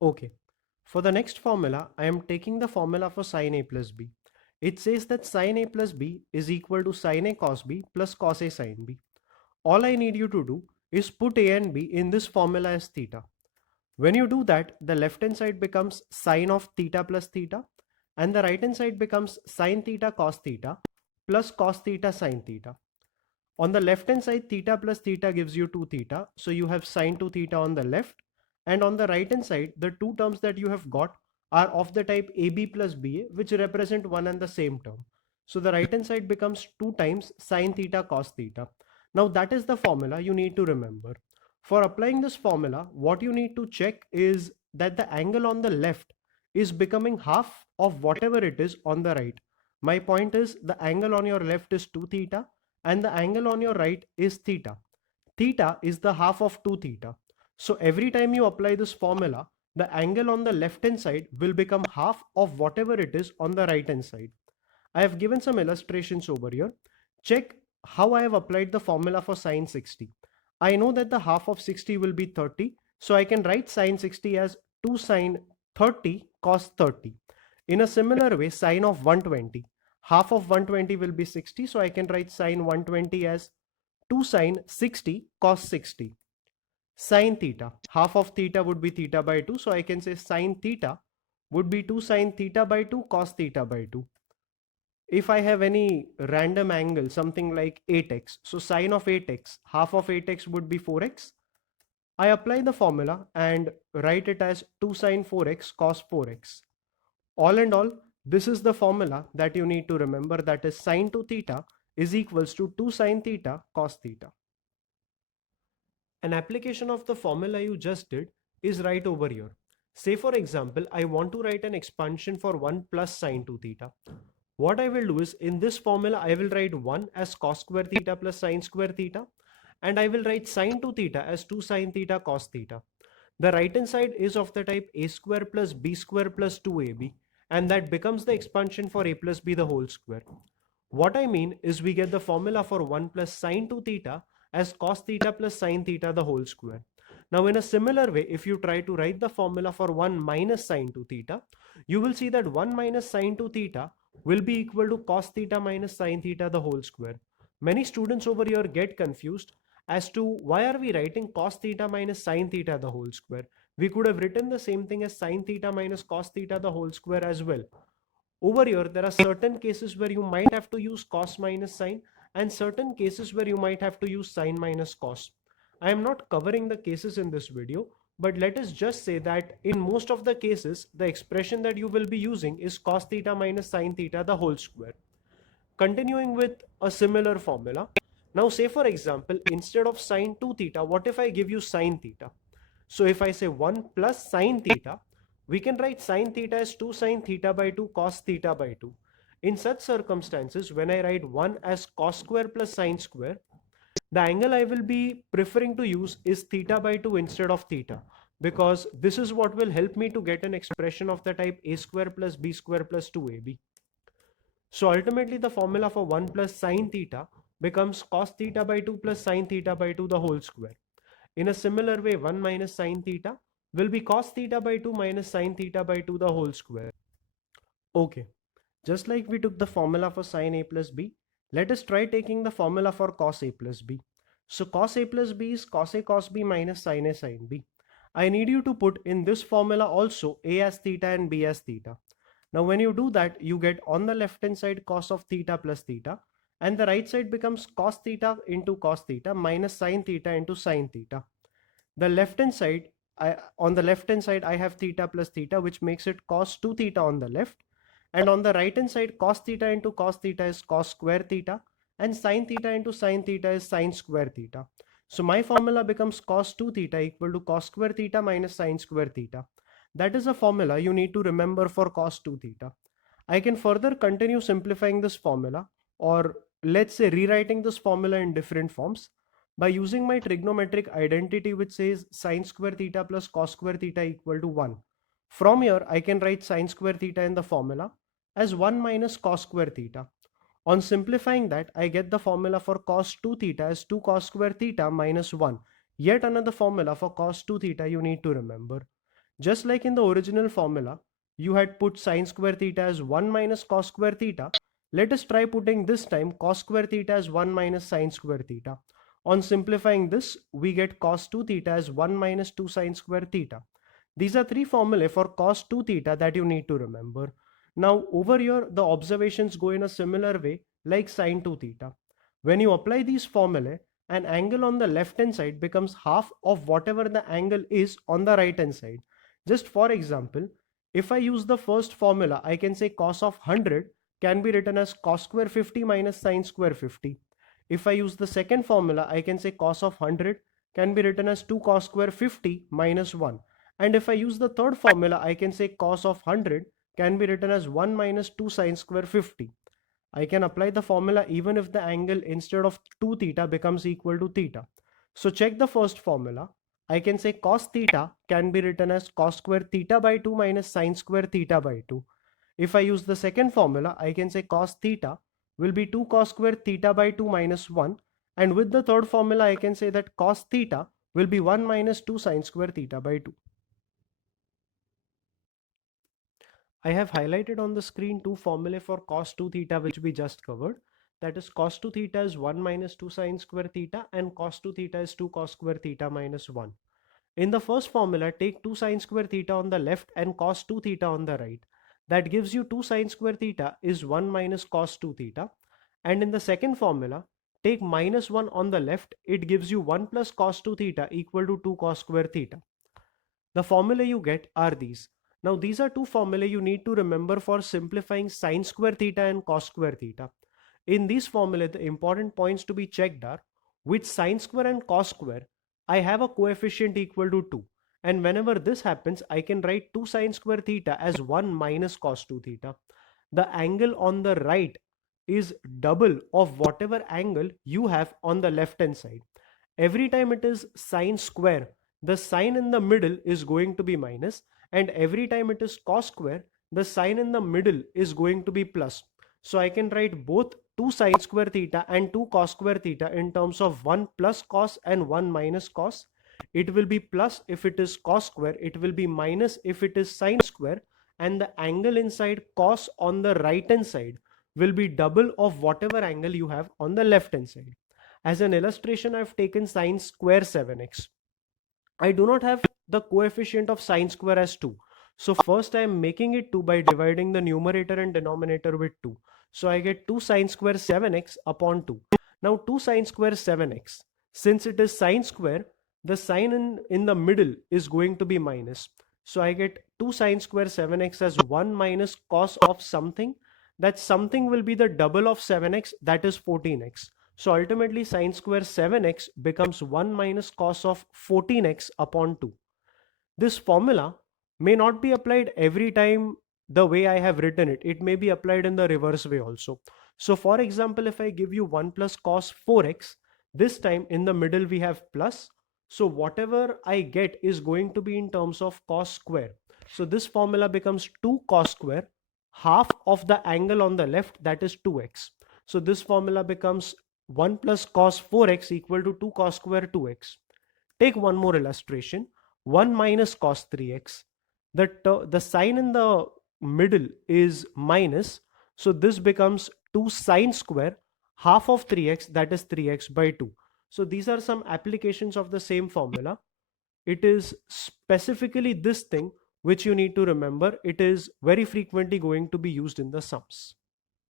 Okay. For the next formula, I am taking the formula for sin A plus B. It says that sin A plus B is equal to sin A cos B plus cos A sin B. All I need you to do is put A and B in this formula as theta. When you do that, the left hand side becomes sine of theta plus theta, and the right hand side becomes sine theta cos theta plus cos theta sin theta. On the left hand side, theta plus theta gives you 2 theta. So you have sine 2 theta on the left. And on the right hand side, the two terms that you have got are of the type AB plus BA, which represent one and the same term. So the right hand side becomes 2 times sine theta cos theta. Now that is the formula you need to remember. For applying this formula, what you need to check is that the angle on the left is becoming half of whatever it is on the right. My point is the angle on your left is 2 theta and the angle on your right is theta. Theta is the half of 2 theta. So every time you apply this formula, the angle on the left hand side will become half of whatever it is on the right hand side. I have given some illustrations over here. Check how I have applied the formula for sine 60. I know that the half of 60 will be 30. So I can write sine 60 as 2 sine 30 cos 30. In a similar way, sine of 120. Half of 120 will be 60. So I can write sine 120 as 2 sine 60 cos 60. Sine theta. Half of theta would be theta by 2. So I can say sine theta would be 2 sine theta by 2 cos theta by 2. If I have any random angle, something like 8x, so sine of 8x, half of 8x would be 4x. I apply the formula and write it as 2 sine 4x cos 4x. All and all, this is the formula that you need to remember, that is sine 2 theta is equals to 2 sine theta cos theta. An application of the formula you just did is right over here. Say for example, I want to write an expansion for 1 plus sine 2 theta. What I will do is, in this formula, I will write 1 as cos square theta plus sine square theta, and I will write sine 2 theta as 2 sine theta cos theta. The right hand side is of the type a square plus b square plus 2ab, and that becomes the expansion for a plus b the whole square. What I mean is we get the formula for 1 plus sine 2 theta as cos theta plus sine theta the whole square. Now in a similar way, if you try to write the formula for 1 minus sine 2 theta, you will see that 1 minus sine 2 theta will be equal to cos theta minus sine theta the whole square. Many students over here get confused as to why are we writing cos theta minus sine theta the whole square. We could have written the same thing as sine theta minus cos theta the whole square as well. Over here, there are certain cases where you might have to use cos minus sine and certain cases where you might have to use sine minus cos. I am not covering the cases in this video, but let us just say that in most of the cases, the expression that you will be using is cos theta minus sine theta the whole square. Continuing with a similar formula. Now say for example, instead of sine 2 theta, what if I give you sine theta? So if I say 1 plus sine theta, we can write sine theta as 2 sine theta by 2 cos theta by 2. In such circumstances, when I write 1 as cos square plus sine square, the angle I will be preferring to use is theta by 2 instead of theta, because this is what will help me to get an expression of the type a square plus b square plus 2ab. So ultimately the formula for 1 plus sine theta becomes cos theta by 2 plus sine theta by 2 the whole square. In a similar way, 1 minus sine theta will be cos theta by 2 minus sine theta by 2 the whole square. Okay, just like we took the formula for sine a plus b, let us try taking the formula for cos a plus b. So cos a plus b is cos a cos b minus sine a sine b. I need you to put in this formula also a as theta and b as theta. Now when you do that, you get on the left hand side cos of theta plus theta, and the right side becomes cos theta into cos theta minus sine theta into sine theta. The left hand side, on the left hand side I have theta plus theta, which makes it cos 2 theta on the left, and on the right hand side cos theta into cos theta is cos square theta, and sine theta into sine theta is sine square theta. So my formula becomes cos 2 theta equal to cos square theta minus sine square theta. That is a formula you need to remember for cos 2 theta. I can further continue simplifying this formula, or let's say rewriting this formula in different forms by using my trigonometric identity, which says sine square theta plus cos square theta equal to 1. From here, I can write sine square theta in the formula as 1 minus cos square theta. On simplifying that, I get the formula for cos 2 theta as 2 cos square theta minus 1. Yet another formula for cos 2 theta you need to remember. Just like in the original formula, you had put sine square theta as 1 minus cos square theta. Let us try putting this time cos square theta as 1 minus sine square theta. On simplifying this, we get cos 2 theta as 1 minus 2 sine square theta. These are three formulae for cos 2 theta that you need to remember. Now over here, the observations go in a similar way like sine 2 theta. When you apply these formulae, an angle on the left hand side becomes half of whatever the angle is on the right hand side. Just for example, if I use the first formula, I can say cos of 100 can be written as cos square 50 minus sine square 50. If I use the second formula, I can say cos of 100 can be written as 2 cos square 50 minus 1. And if I use the third formula, I can say cos of 100 can be written as 1 minus 2 sine square 50. I can apply the formula even if the angle instead of 2 theta becomes equal to theta. So check the first formula. I can say cos theta can be written as cos square theta by 2 minus sine square theta by 2. If I use the second formula, I can say cos theta will be 2 cos square theta by 2 minus 1. And with the third formula, I can say that cos theta will be 1 minus 2 sine square theta by 2. I have highlighted on the screen two formulae for cos 2 theta which we just covered. That is cos 2 theta is 1 minus 2 sine square theta and cos 2 theta is 2 cos square theta minus 1. In the first formula, take 2 sine square theta on the left and cos 2 theta on the right. That gives you 2 sine square theta is 1 minus cos 2 theta. And in the second formula, take minus 1 on the left, it gives you 1 plus cos 2 theta equal to 2 cos square theta. The formulae you get are these. Now these are two formulae you need to remember for simplifying sine square theta and cos square theta. In these formulae, the important points to be checked are, with sine square and cos square, I have a coefficient equal to 2. And whenever this happens, I can write 2 sine square theta as 1 minus cos 2 theta. The angle on the right is double of whatever angle you have on the left hand side. Every time it is sine square, the sign in the middle is going to be minus, and every time it is cos square, the sign in the middle is going to be plus. So I can write both 2 sine square theta and 2 cos square theta in terms of 1 plus cos and 1 minus cos. It will be plus if it is cos square, it will be minus if it is sine square, and the angle inside cos on the right hand side will be double of whatever angle you have on the left hand side. As an illustration, I've taken sine square 7x. I do not have the coefficient of sine square as 2. So first I am making it 2 by dividing the numerator and denominator with 2. So I get 2 sine square 7x upon 2. Now 2 sine square 7x. Since it is sine square, the sign in the middle is going to be minus. So I get 2 sine square 7x as 1 minus cos of something. That something will be the double of 7x, that is 14x. So ultimately sine square 7x becomes 1 minus cos of 14x upon 2. This formula may not be applied every time the way I have written it. It may be applied in the reverse way also. So for example, if I give you 1 plus cos 4x, this time in the middle we have plus. So whatever I get is going to be in terms of cos square. So this formula becomes 2 cos square, half of the angle on the left, that is 2x. So this formula becomes 1 plus cos 4x equal to 2 cos square 2x. Take one more illustration. 1 minus cos 3x. The sign in the middle is minus. So this becomes 2 sine square, half of 3x, that is 3x by 2. So these are some applications of the same formula. It is specifically this thing which you need to remember. It is very frequently going to be used in the sums.